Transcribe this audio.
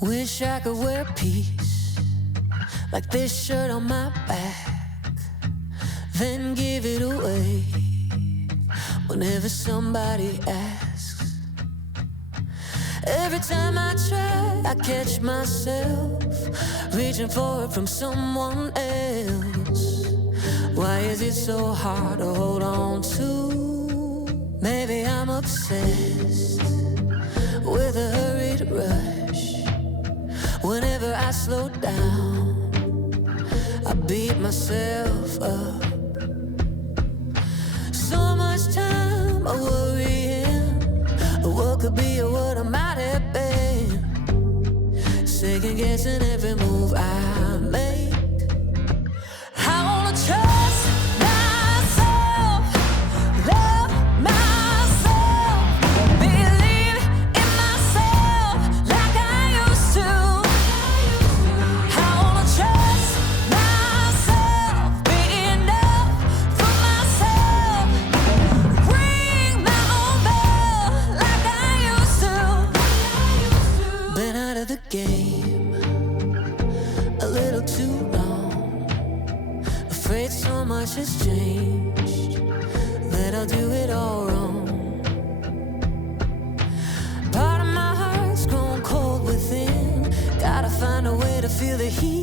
Wish I could wear peace like this shirt on my back, then give it away whenever somebody asks. Every time I try, I catch myself reaching for it from someone else. Why is it so hard to hold on to? Maybe I'm obsessed with a hurried rush. Whenever I slow down, I beat myself up. So much time I worrying what could be or what I might have been, second guessing every move I make. I wanna trust myself, love myself, believe in myself like I used to. I wanna trust myself, be enough for myself, ring my own bell like I used to. Been out of the game a little too long, afraid so much has changed that I'll do it all wrong. Part of my heart's grown cold within, gotta find a way to feel the heat